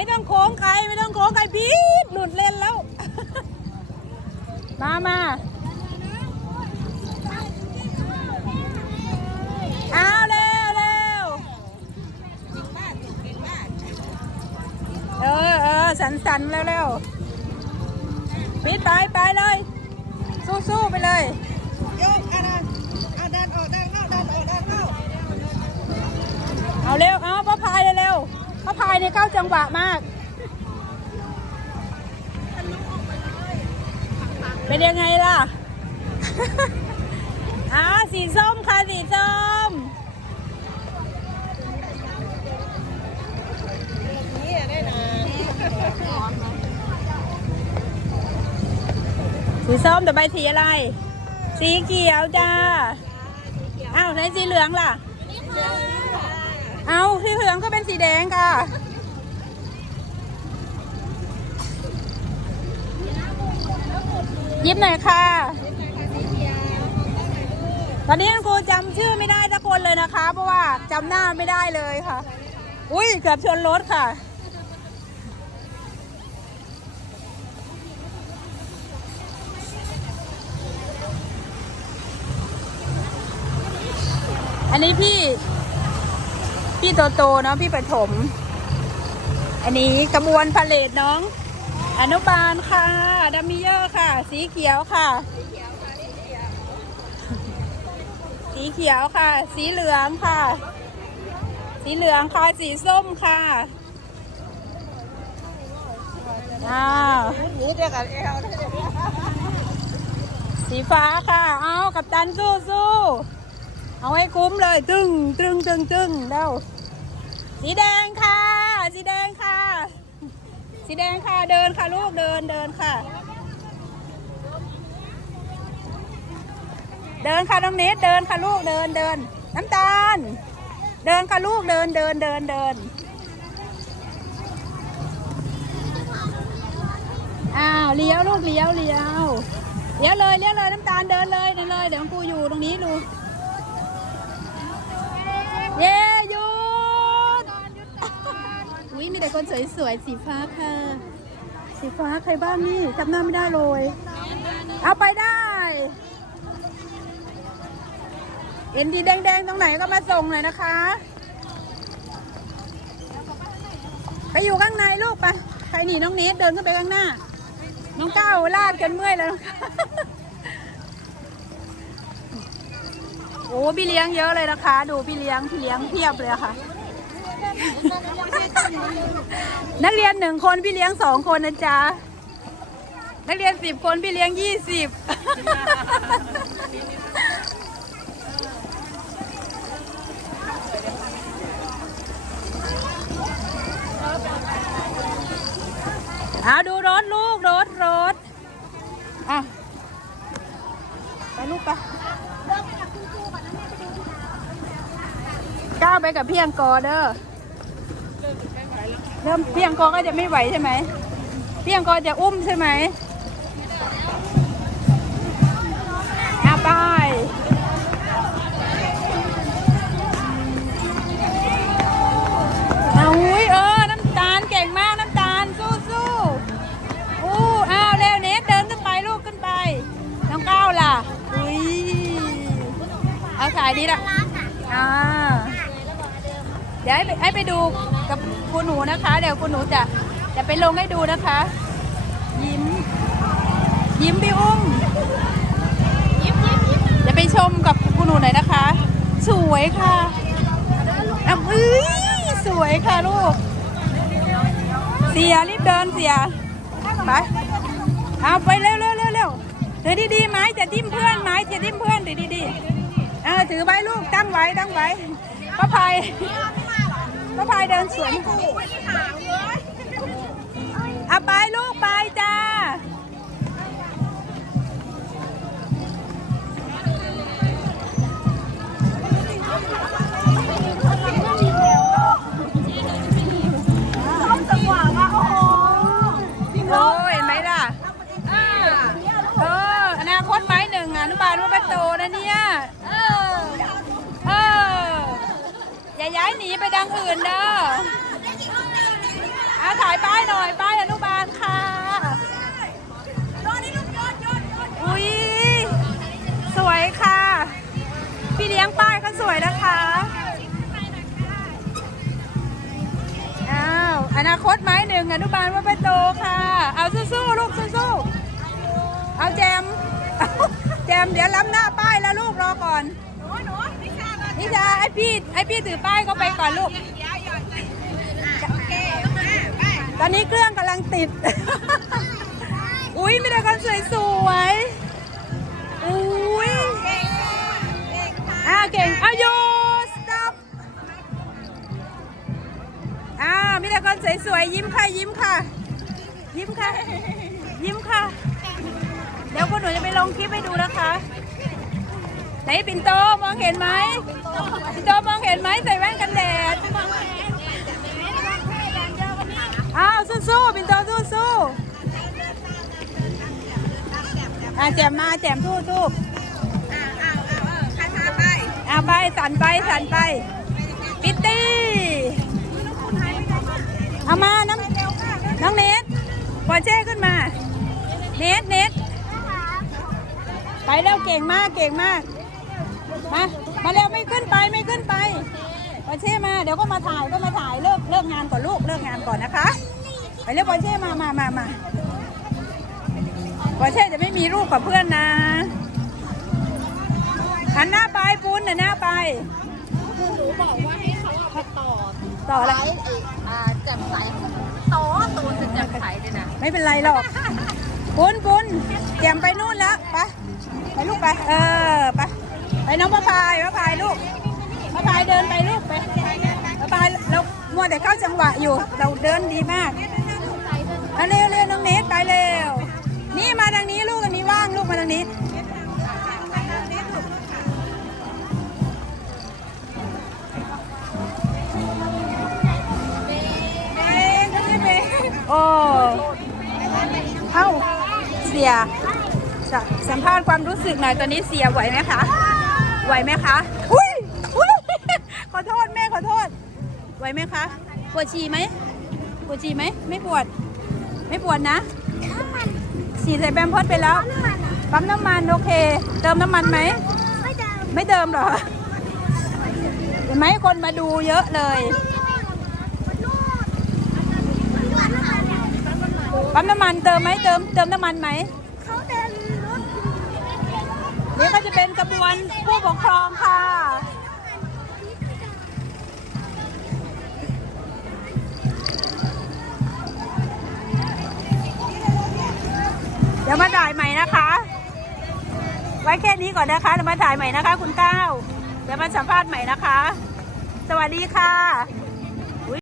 ไม่ต้องโค้งใครไม่ต้องโค้งใครพีดหลุดเลนแล้ว มามาเอาเร็วเร็วเออเออสันสันเร็วเร็วปิดไปไปเลย สู้สู้ไปเลยยกอะดันอะดันออกดันเข้าดันออกดันเข้าเอาเร็วเอาป้าพายเร็ว ๆป้าพายเนี่ยเข้าจังหวะมาก เป็นยังไงล่ะ อ่าสีส้มค่ะสีส้มนี่ได้นะสีส้มแต่ใบสีอะไร สีเขียวจ้า อ้าวไหนสีเหลืองล่ะเอ เอาสีเหลืองก็เป็นสีแดงค่ะ ยิบหน่อยค่ะตอนนี้คุณครูจำชื่อไม่ได้สักคนเลยนะคะ เพราะว่าจำหน้าไม่ได้เลยค่ะ อุ้ยเกือบชนรถค่ะอันนี้พี่ พี่โตโตเนาะพี่ปฐม อันนี้กระบวนพาเลทน้อง อนุบาลค่ะดัมมิเยอร์ค่ะ สีเขียวค่ะ สีเขียวค่ะ สีเหลืองค่ะ สีเหลืองค่ะ สีส้มค่ะอ้าวมูเดียวกันเอวสีฟ้าค่ะ เอากับตันสู้สู้ เอาให้คุ้มเลย ตึงตึงตึงตึงเร็วสีแดงค่ะ สีแดงค่ะ สีแดงค่ะเดินค่ะลูกเดินเดินค่ะ เดินค่ะน้องเนทเดินค่ะลูกเดินเดิน น้ำตาล เดินค่ะลูกเดินเดินเดินเดินอ้าวเลี้ยวลูกเลี้ยวเลี้ยวเลี้ยวเลยเลี้ยวเลยน้ำตาลเดินเลยเดินเลยเดี๋ยวกูอยู่ตรงนี้ดู เย้หยุดอุ้ยมีแต่คนสวยๆสีฟ้าค่ะ สีฟ้าใครบ้างนี่จำหน้าไม่ได้เลย เอาไปได้ เอ็นดีแดงๆตรงไหนก็มาส่งหน่อยนะคะ ไปอยู่ข้างในลูกไปใครหนีน้องเนทเดินขึ้นไปข้างหน้า น้องก้าวลากจนเมื่อยแล้วนะคะ โอ้พี่เลี้ยงเยอะเลยนะคะ ดูพี่เลี้ยงพี่เลี้ยงเพียบเลยค่ะ นักเรียนหนึ่งคนพี่เลี้ยงสองคนนะจ๊ะนักเรียนสิบคนพี่เลี้ยงยี่สิบเอาดูรถลูกรถรถ ก้าวไปกับเพียงกอเด้อเริ่มเพียงกอก็จะไม่ไหวใช่ไหมเพียงกอจะอุ้มใช่ไหมเอาไปเอาอุ้ยเออน้ำตาลเก่งมากน้ำตาลสู้สู้อู้อ้าวเร็วเนสเดินขึ้นไปลูกขึ้นไปน้องก้าวล่ะอุ้ยเอาขายดีละอ่า ดี๋ยวให้ไปให้ไปดูกับคุณหนูนะคะ เดี๋ยวคุณหนูจะจะไปลงให้ดูนะคะ ยิ้ม ยิ้มพี่อุ้มยิ้มยิ้มยิ้มจะไปชมกับคุณหนูหน่อยนะคะ สวยค่ะอะอุ้ยสวยค่ะลูก เสียรีบเดินเสียไปเอาไปเร็วเร็วเร็วเร็วถือดีๆไหมจะทิ่มเพื่อนไหมจะทิ่มเพื่อนถือดีๆเออถือไว้ลูกตั้งไว้ตั้งไว้ป้าพาย พายเดินสวนเอาไปลูกไปจ้า ห้หนีไปดังอื่นเด้ออาถ่ายป้ายหน่อย ป้ายอนุบาลค่ะ อุ้ยสวยค่ะ พี่เลี้ยงป้ายเขาสวยนะคะอ้าวอนาคตไม้หนึ่งอนุบาลว่าไปโตค่ะ เอาสู้ๆลูกสู้ๆเอาแจม แจมเดี๋ยวล้ำหน้าป้ายแล้วลูกรอก่อน นิชาไอพี่ไอพี่ถือป้ายก็ไปก่อนลูก ตอนนี้เครื่องกำลังติด อุ้ยมีแต่คนสวยๆอุ้ยเก่งเก่งค่ะอ่าเก่งอายุ stop อ่ามีแต่คนสวยๆยิ้มค่ะยิ้มค่ะ ยิ้มค่ะ ยิ้มค่ะ เดี๋ยวคุณหนูจะไปลงคลิปให้ดูนะคะ ไหนปิ่นโตมองเห็นไหมปิ่นโตมองเห็นไหมใส่แว่นกันแดดอ้าวสู้ๆปิ่นโตสู้ๆอ่าแจมมาแจมสู้ๆอ้าวอ้าวอ้าวเออคาถาไปอ่าไปสั่นไปสั่นไปปิตตี้เอามาน้องน้องเนทปอเจ้ขึ้นมา เนทเนทไปเร็วเก่งมากเก่งมาก มา มาเร็วไม่ขึ้นไปไม่ขึ้นไปปอเช่มา เดี๋ยวก็มาถ่ายก็มาถ่ายเลิกเลิกงานก่อนลูกเลิกงานก่อนนะคะ ไปเร็วปอเช่มามามามาปอเช่จะไม่มีรูปกับเพื่อนนะหันหน้าไปปุ้นหันหน้าไปหนูบอกว่าให้เขาเอาไปต่อต่ออะไรไอ้อ่าแจ่มใสต่อตัวจะแจ่มใสเลยนะ ไม่เป็นไรหรอกปุ้นปุ้นแจมไปนู่นแล้วไปไปลูกไป เออไป ไปน้องพระพายพระพายลูกพระพายเดินไปลูกไปพระพายเรามัวแต่เข้าจังหวะอยู่ เราเดินดีมากเอาเร็วเร็วน้องเนทไปเร็ว นี่มาทางนี้ลูกอันนี้ว่างลูกมาทางนี้โอ้เอ้าเสียสัมภาษณ์ความรู้สึกหน่อยตอนนี้เสียไหวไหมคะ ไหวไหมคะ อุ้ยอุ้ยขอโทษแม่ขอโทษ ไหวไหมคะ ปวดฉี่ไหม ปวดฉี่ไหม ไม่ปวด ไม่ปวดนะ ฉี่ใส่แบมพอดไปแล้ว ปั๊มน้ำมันโอเค เติมน้ำมันไหม ไม่เติมเหรอ เห็นไหมคนมาดูเยอะเลย ปั๊มน้ำมันเติมไหมเติม เติมน้ำมันไหมเขาเดินรถ เดี๋ยวก็จะเป็นกระบวนผู้ปกครองค่ะ เดี๋ยวมาถ่ายใหม่นะคะ ไว้แค่นี้ก่อนนะคะเดี๋ยวมาถ่ายใหม่นะคะ คุณก้าวเดี๋ยวมาสัมภาษณ์ใหม่นะคะ สวัสดีค่ะ